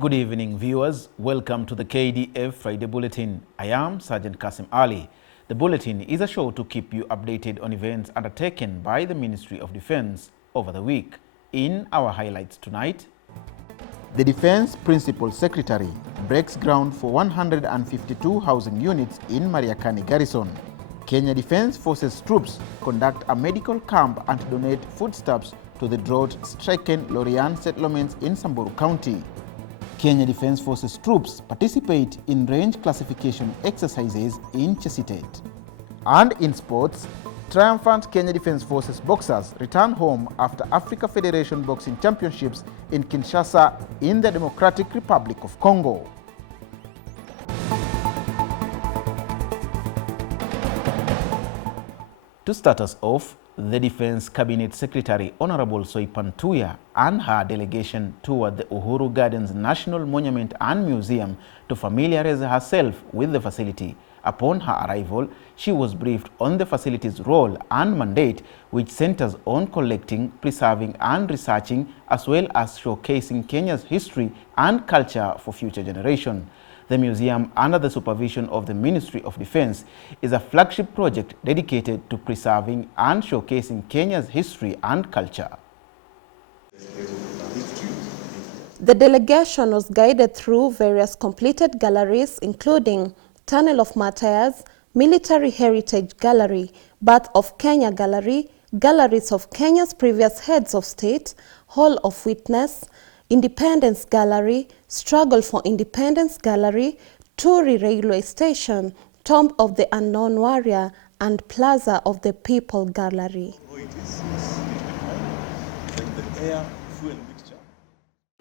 Good evening, viewers. Welcome to the KDF Friday Bulletin. I am Sergeant Kasim Ali. The Bulletin is a show to keep you updated on events undertaken by the Ministry of Defense over the week. In our highlights tonight, the Defense Principal Secretary breaks ground for 152 housing units in Mariakani Garrison. Kenya Defense Forces troops conduct a medical camp and donate foodstuffs to the drought-stricken Lorian settlements in Samburu County. Kenya Defense Forces troops participate in range classification exercises in Chesitet. And in sports, triumphant Kenya Defense Forces boxers return home after Africa Federation Boxing Championships in Kinshasa in the Democratic Republic of Congo. To start us off, the Defense Cabinet Secretary Honorable Soipan Tuya and her delegation toured the Uhuru Gardens National Monument and Museum to familiarize herself with the facility. Upon her arrival, she was briefed on the facility's role and mandate, which centers on collecting, preserving and researching, as well as showcasing Kenya's history and culture for future generations. The museum, under the supervision of the Ministry of Defense, is a flagship project dedicated to preserving and showcasing Kenya's history and culture. The delegation was guided through various completed galleries, including Tunnel of Martyrs, Military Heritage Gallery, Birth of Kenya Gallery, galleries of Kenya's previous heads of state, Hall of Witness, Independence Gallery, Struggle for Independence Gallery, Turi Railway Station, Tomb of the Unknown Warrior, and Plaza of the People Gallery.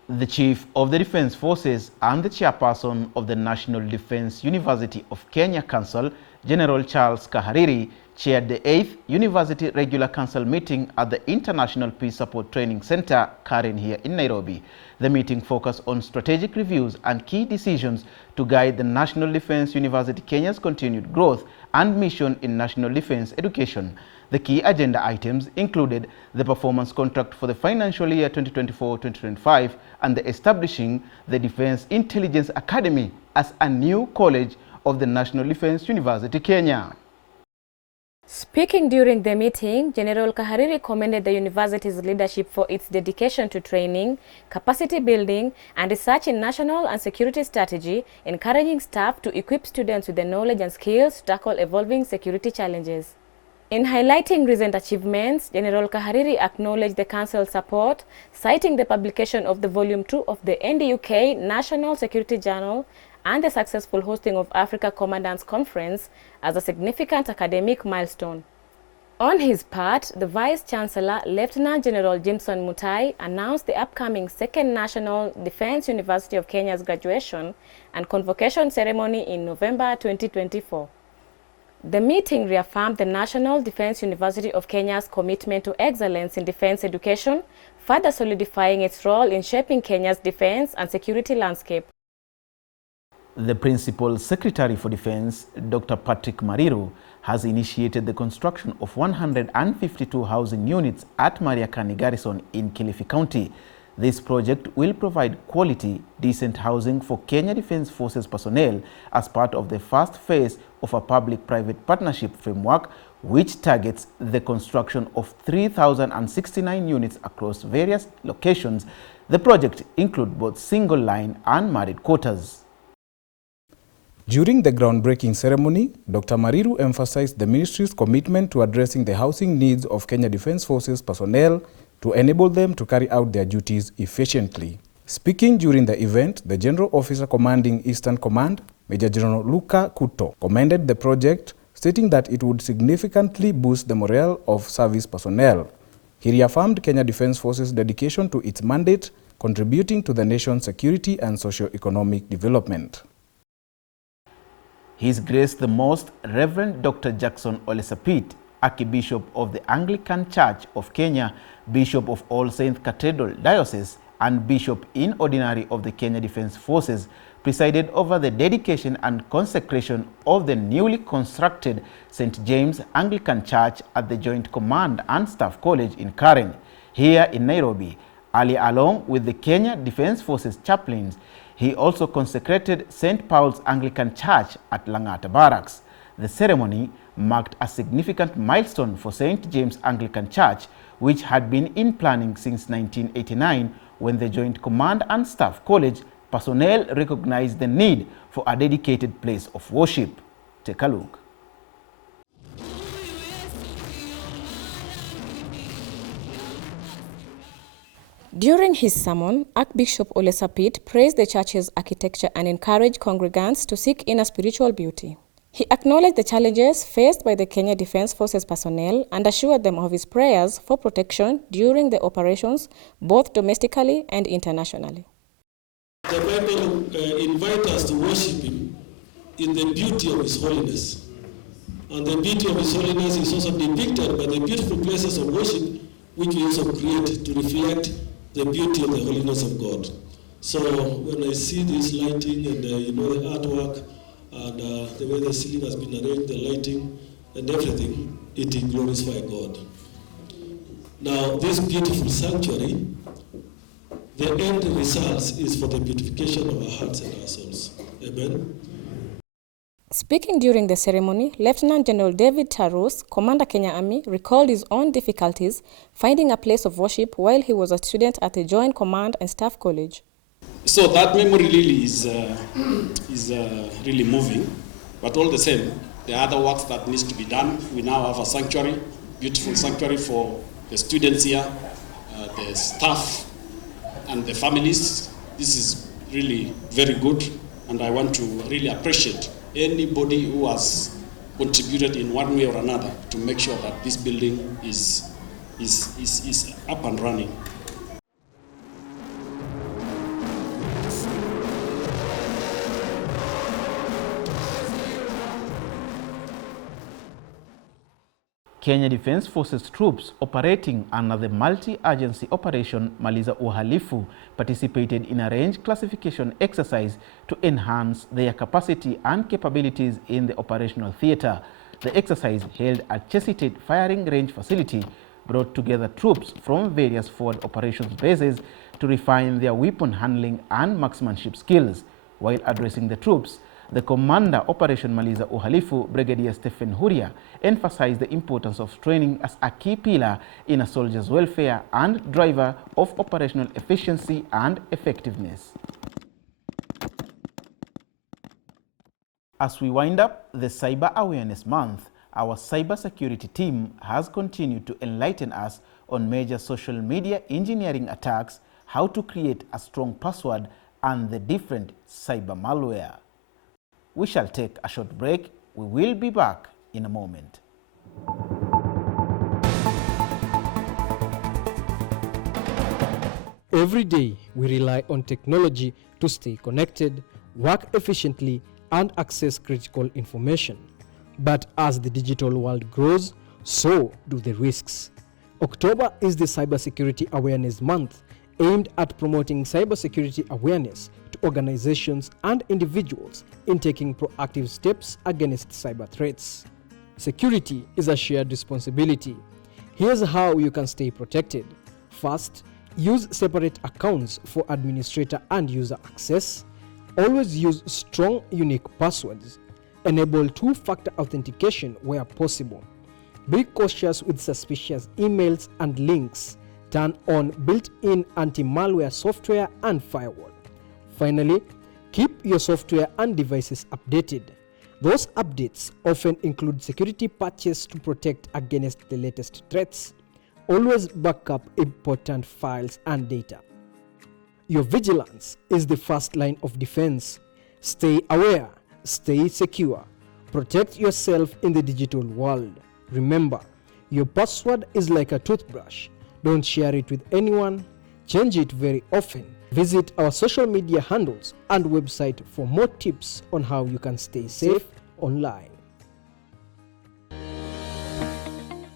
The Chief of the Defense Forces and the Chairperson of the National Defense University of Kenya Council, General Charles Kahariri, chaired the 8th University Regular Council meeting at the International Peace Support Training Center, Karen, here in Nairobi. The meeting focused on strategic reviews and key decisions to guide the National Defense University Kenya's continued growth and mission in national defense education. The key agenda items included the performance contract for the financial year 2024-2025 and the establishing the Defense Intelligence Academy as a new college of the National Defense University Kenya. Speaking during the meeting, General Kahariri commended the university's leadership for its dedication to training, capacity building, and research in national and security strategy, encouraging staff to equip students with the knowledge and skills to tackle evolving security challenges. In highlighting recent achievements, General Kahariri acknowledged the Council's support, citing the publication of the Volume 2 of the NDUK National Security Journal and the successful hosting of Africa Commandants Conference as a significant academic milestone. On his part, the Vice-Chancellor, Lieutenant General Jimson Mutai, announced the upcoming Second National Defense University of Kenya's graduation and convocation ceremony in November 2024. The meeting reaffirmed the National Defense University of Kenya's commitment to excellence in defense education, further solidifying its role in shaping Kenya's defense and security landscape. The Principal Secretary for Defense, Dr. Patrick Mariru, has initiated the construction of 152 housing units at Mariakani Garrison in Kilifi County. This project will provide quality, decent housing for Kenya Defense Forces personnel as part of the first phase of a public-private partnership framework, which targets the construction of 3,069 units across various locations. The project includes both single-line and married quarters. During the groundbreaking ceremony, Dr. Mariru emphasized the ministry's commitment to addressing the housing needs of Kenya Defense Forces personnel to enable them to carry out their duties efficiently. Speaking during the event, the General Officer Commanding Eastern Command, Major General Luka Kuto, commended the project, stating that it would significantly boost the morale of service personnel. He reaffirmed Kenya Defense Forces' dedication to its mandate, contributing to the nation's security and socio-economic development. His Grace the Most Reverend Dr. Jackson Olesapit, Archbishop of the Anglican Church of Kenya, Bishop of All Saints Cathedral Diocese, and Bishop in Ordinary of the Kenya Defense Forces, presided over the dedication and consecration of the newly constructed St. James Anglican Church at the Joint Command and Staff College in Karen, here in Nairobi. Earlier, along with the Kenya Defense Forces chaplains, He also consecrated St. Paul's Anglican Church at Langata Barracks. The ceremony marked a significant milestone for St. James Anglican Church, which had been in planning since 1989 when the Joint Command and Staff College personnel recognized the need for a dedicated place of worship. Take a look. During his sermon, Archbishop Ole Sapit praised the church's architecture and encouraged congregants to seek inner spiritual beauty. He acknowledged the challenges faced by the Kenya Defence Forces personnel and assured them of his prayers for protection during the operations, both domestically and internationally. The Bible invites us to worship Him in the beauty of His holiness. And the beauty of His holiness is also depicted by the beautiful places of worship which we also create to reflect the beauty of the holiness of God. So when I see this lighting and the artwork and the way the ceiling has been arranged, the lighting and everything, it glorifies God. Now this beautiful sanctuary, the end result is for the beautification of our hearts and our souls. Amen. Speaking during the ceremony, Lieutenant General David Tarus, Commander Kenya Army, recalled his own difficulties finding a place of worship while he was a student at the Joint Command and Staff College. So that memory really is really moving, but all the same, there are other works that needs to be done. We now have a sanctuary, beautiful sanctuary for the students here, the staff, and the families. This is really very good, and I want to really appreciate anybody who has contributed in one way or another to make sure that this building is up and running. Kenya Defence Forces troops operating under the multi-agency operation Maliza Uhalifu participated in a range classification exercise to enhance their capacity and capabilities in the operational theatre. The exercise, held at Chesitate Firing Range facility, brought together troops from various forward operations bases to refine their weapon handling and marksmanship skills. While addressing the troops, the Commander Operation Maliza Uhalifu, Brigadier Stephen Huria, emphasized the importance of training as a key pillar in a soldier's welfare and driver of operational efficiency and effectiveness. As we wind up the Cyber Awareness Month, our cybersecurity team has continued to enlighten us on major social media engineering attacks, how to create a strong password, and the different cyber malware. We shall take a short break. We will be back in a moment. Every day, we rely on technology to stay connected, work efficiently, and access critical information. But as the digital world grows, so do the risks. October is the Cybersecurity Awareness Month, aimed at promoting cybersecurity awareness to organizations and individuals in taking proactive steps against cyber threats. Security is a shared responsibility. Here's how you can stay protected. First, use separate accounts for administrator and user access. Always use strong, unique passwords. Enable two-factor authentication where possible. Be cautious with suspicious emails and links. Turn on built-in anti-malware software and firewall. Finally, keep your software and devices updated. Those updates often include security patches to protect against the latest threats. Always back up important files and data. Your vigilance is the first line of defense. Stay aware, stay secure. Protect yourself in the digital world. Remember, your password is like a toothbrush. Don't share it with anyone. Change it very often. Visit our social media handles and website for more tips on how you can stay safe online.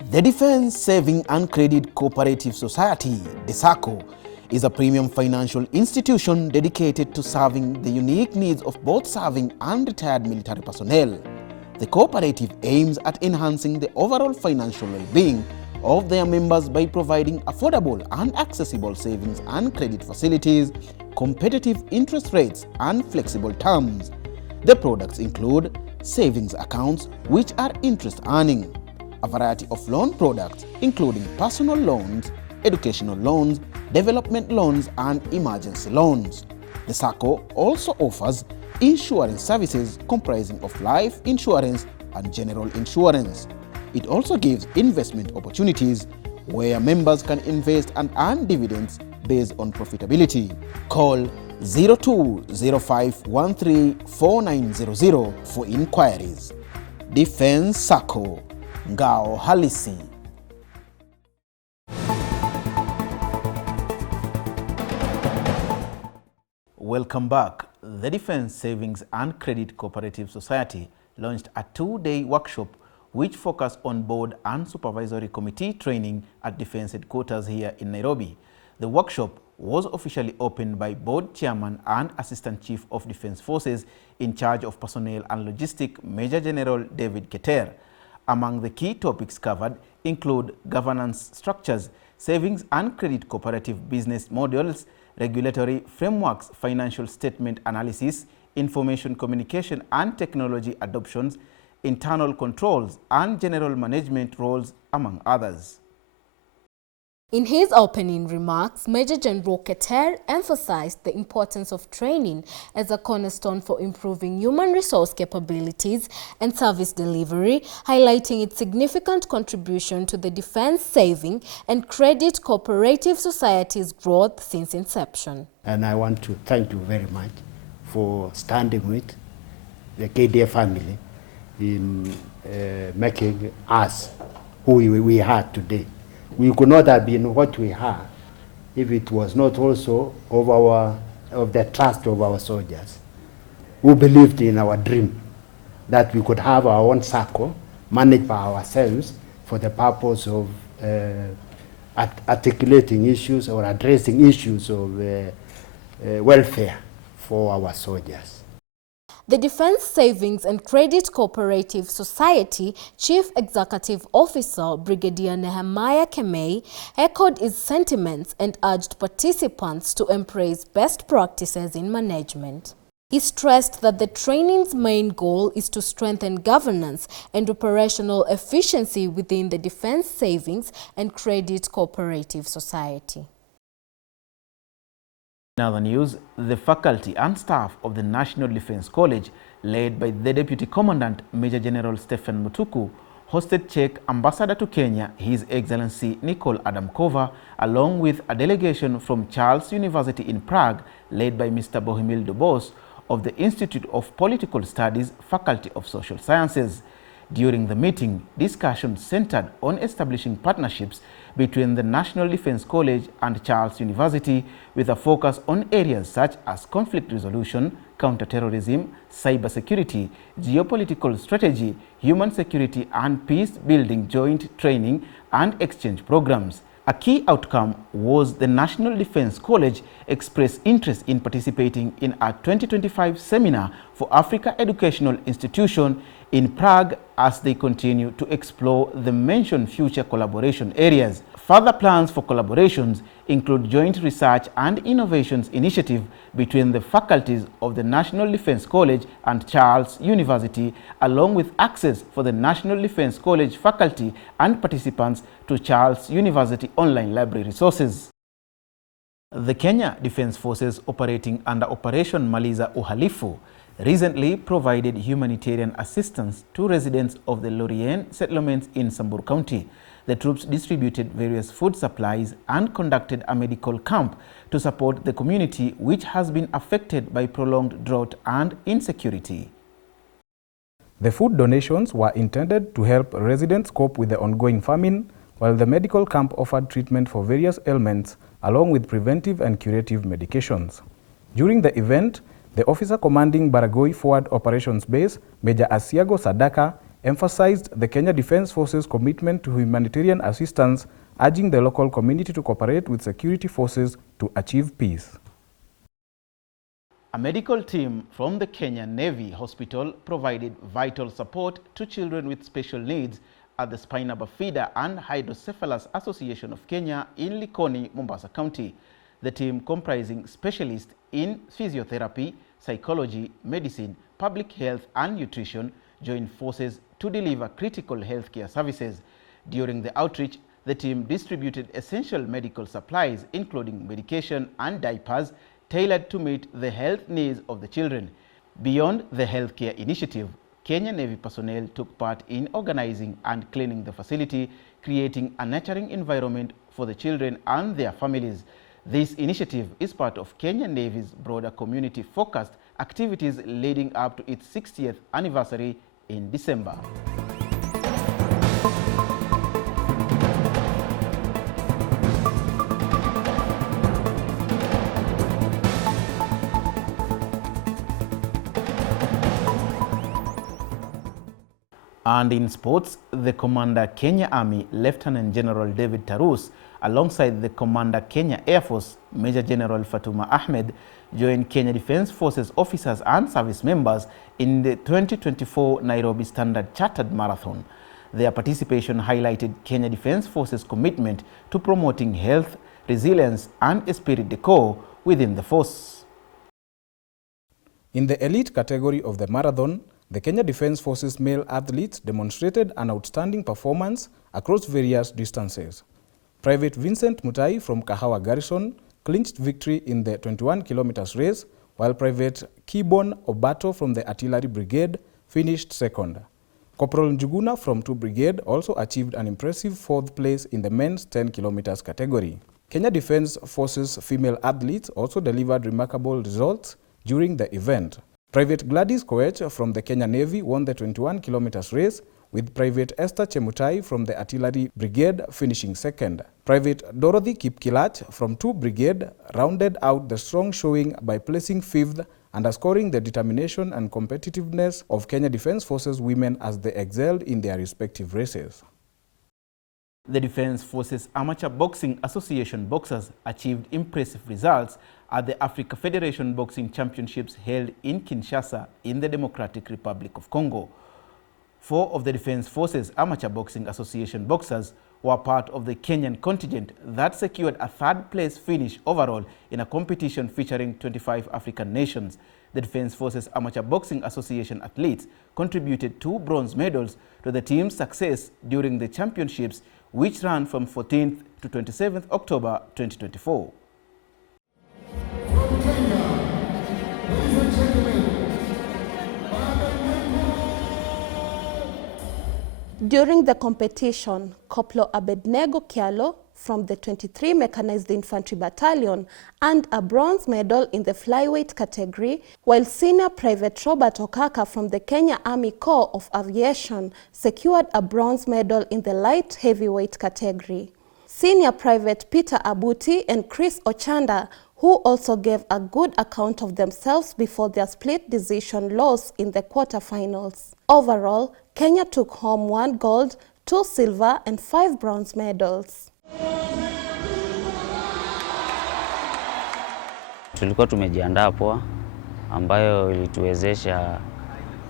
The Defence Saving and Credit Cooperative Society, the SACCO, is a premium financial institution dedicated to serving the unique needs of both serving and retired military personnel. The cooperative aims at enhancing the overall financial well-being of their members by providing affordable and accessible savings and credit facilities, competitive interest rates, and flexible terms. The products include savings accounts, which are interest earning, a variety of loan products including personal loans, educational loans, development loans, and emergency loans. The SACCO also offers insurance services comprising of life insurance and general insurance. It also gives investment opportunities where members can invest and earn dividends based on profitability. Call 0205134900 for inquiries. Defense SACCO, Ngao Halisi. Welcome back. The Defense Savings and Credit Cooperative Society launched a two-day workshop which focused on board and supervisory committee training at Defense Headquarters here in Nairobi. The workshop was officially opened by Board Chairman and Assistant Chief of Defense Forces in charge of Personnel and Logistics, Major General David Keter. Among the key topics covered include governance structures, savings and credit cooperative business models, regulatory frameworks, financial statement analysis, information communication and technology adoptions, internal controls, and general management roles, among others. In his opening remarks, Major General Keter emphasized the importance of training as a cornerstone for improving human resource capabilities and service delivery, highlighting its significant contribution to the Defense Saving and Credit Cooperative Society's growth since inception. And I want to thank you very much for standing with the KDF family in making us who we are today. We could not have been what we are if it was not also of the trust of our soldiers who believed in our dream that we could have our own SACCO managed by ourselves for the purpose of articulating issues or addressing issues of welfare for our soldiers. The Defense Savings and Credit Cooperative Society Chief Executive Officer Brigadier Nehemiah Kemei echoed his sentiments and urged participants to embrace best practices in management. He stressed that the training's main goal is to strengthen governance and operational efficiency within the Defense Savings and Credit Cooperative Society. In other news, the faculty and staff of the National Defense College, led by the Deputy Commandant Major General Stephen Mutuku, hosted Czech Ambassador to Kenya, His Excellency Nicole Adamkova, along with a delegation from Charles University in Prague, led by Mr. Bohumil Dobos of the Institute of Political Studies, Faculty of Social Sciences. During the meeting, discussions centered on establishing partnerships between the National Defense College and Charles University with a focus on areas such as conflict resolution, counterterrorism, cybersecurity, geopolitical strategy, human security, and peace-building joint training and exchange programs. A key outcome was the National Defense College expressed interest in participating in a 2025 seminar for Africa Educational Institution in Prague as they continue to explore the mentioned future collaboration areas. Further plans for collaborations include joint research and innovations initiative between the faculties of the National Defense College and Charles University, along with access for the National Defense College faculty and participants to Charles University online library resources. The Kenya Defense Forces operating under Operation Maliza Uhalifu recently provided humanitarian assistance to residents of the Lorien settlements in Samburu County. The troops distributed various food supplies and conducted a medical camp to support the community, which has been affected by prolonged drought and insecurity. The food donations were intended to help residents cope with the ongoing famine, while the medical camp offered treatment for various ailments, along with preventive and curative medications. During the event, the officer commanding Baragoi Forward Operations Base, Major Asiago Sadaka, emphasized the Kenya Defense Forces' commitment to humanitarian assistance, urging the local community to cooperate with security forces to achieve peace. A medical team from the Kenya Navy Hospital provided vital support to children with special needs at the Spina Bifida and Hydrocephalus Association of Kenya in Likoni, Mombasa County. The team, comprising specialists in physiotherapy, psychology, medicine, public health and nutrition, joined forces to deliver critical healthcare services. During the outreach, the team distributed essential medical supplies, including medication and diapers, tailored to meet the health needs of the children. Beyond the healthcare initiative, Kenya Navy personnel took part in organizing and cleaning the facility, creating a nurturing environment for the children and their families. This initiative is part of Kenya Navy's broader community-focused activities leading up to its 60th anniversary in December. And in sports, the Commander Kenya Army, Lieutenant General David Tarus, alongside the Commander Kenya Air Force, Major General Fatuma Ahmed, joined Kenya Defence Forces officers and service members in the 2024 Nairobi Standard Chartered Marathon. Their participation highlighted Kenya Defence Forces' commitment to promoting health, resilience and esprit de corps within the force. In the elite category of the marathon, the Kenya Defence Forces male athletes demonstrated an outstanding performance across various distances. Private Vincent Mutai from Kahawa Garrison clinched victory in the 21 kilometers race, while Private Kibon Obato from the Artillery Brigade finished second. Corporal Njuguna from 2 Brigade also achieved an impressive 4th place in the men's 10 kilometers category. Kenya Defence Forces female athletes also delivered remarkable results during the event. Private Gladys Koech from the Kenya Navy won the 21 kilometers race, with Private Esther Chemutai from the Artillery Brigade finishing second. Private Dorothy Kipkilach from 2 Brigade rounded out the strong showing by placing 5th, underscoring the determination and competitiveness of Kenya Defence Forces women as they excelled in their respective races. The Defence Forces Amateur Boxing Association boxers achieved impressive results at the Africa Federation Boxing Championships held in Kinshasa in the Democratic Republic of Congo. 4 of the Defence Forces Amateur Boxing Association boxers were part of the Kenyan contingent that secured a 3rd place finish overall in a competition featuring 25 African nations. The Defence Forces Amateur Boxing Association athletes contributed 2 bronze medals to the team's success during the championships, which ran from 14th to 27th October 2024. During the competition, Corporal Abednego Kialo from the 23 Mechanized Infantry Battalion earned a bronze medal in the flyweight category, while Senior Private Robert Okaka from the Kenya Army Corps of Aviation secured a bronze medal in the light heavyweight category. Senior Private Peter Abuti and Chris Ochanda, who also gave a good account of themselves before their split decision loss in the quarterfinals. Overall, Kenya took home 1 gold, 2 silver and 5 bronze medals. Tulikuwa tumejiandaa poa, ambayo ilituwezesha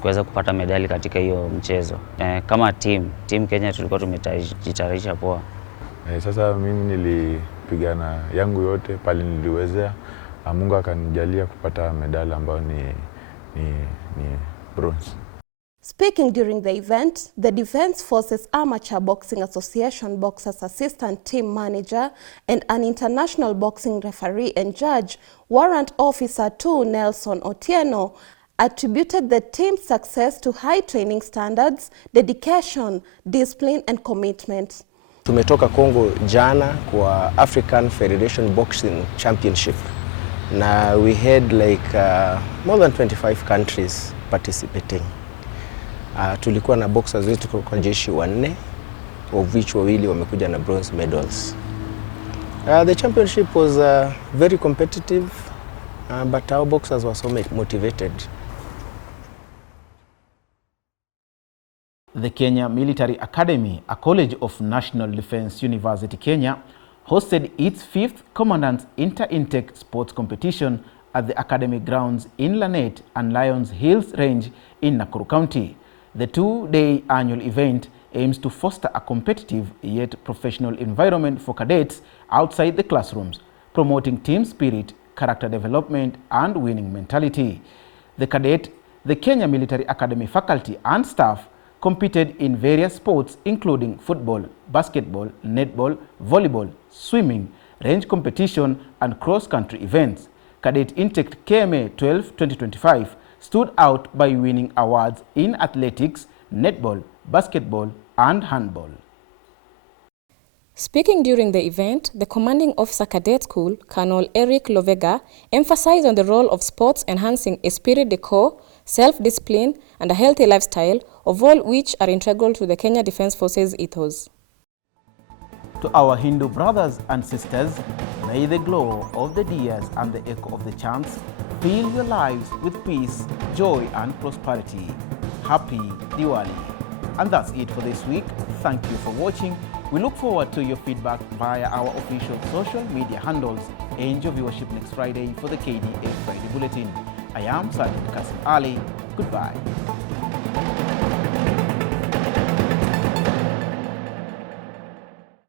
kuweza kupata medali katika hiyo mchezo. Kama team Kenya tulikuwa tumejitayarisha poa. Sasa mimi nilipigana yangu yote pale niliwezea. Mungu akanijalia kupata medali ambayo ni bronze. Speaking during the event, the Defence Forces Amateur Boxing Association Boxers Assistant Team Manager and an international boxing referee and judge, Warrant Officer 2 Nelson Otieno, attributed the team's success to high training standards, dedication, discipline and commitment. Tumetoka Congo jana kwa African Federation Boxing Championship. Now we had like more than 25 countries participating. Tulikuwa na boxers wetu kwa jeshi 4, of which 2 wamekuja na bronze medals. The championship was very competitive, but our boxers were so motivated. The Kenya Military Academy, a college of National Defence University Kenya, hosted its 5th Commandant's Inter-Intake Sports Competition at the academy grounds in Lanet and Lions Hills Range in Nakuru County. The 2-day annual event aims to foster a competitive yet professional environment for cadets outside the classrooms. promoting team spirit, character development, and winning mentality. The Kenya Military Academy faculty and staff competed in various sports including football, basketball, netball, volleyball, swimming, range competition, and cross-country events. Cadet Intake KMA 12-2025 stood out by winning awards in athletics, netball, basketball, and handball. Speaking during the event, the Commanding Officer Cadet School, Colonel Eric Lovega, emphasized on the role of sports enhancing esprit de corps, self-discipline, and a healthy lifestyle, of all which are integral to the Kenya Defence Forces ethos. To our Hindu brothers and sisters, may the glow of the diyas and the echo of the chants fill your lives with peace, joy, and prosperity. Happy Diwali! And that's it for this week. Thank you for watching. We look forward to your feedback via our official social media handles. Enjoy viewership next Friday for the KDF Friday Bulletin. I am Sergeant Kasim Ali. Goodbye.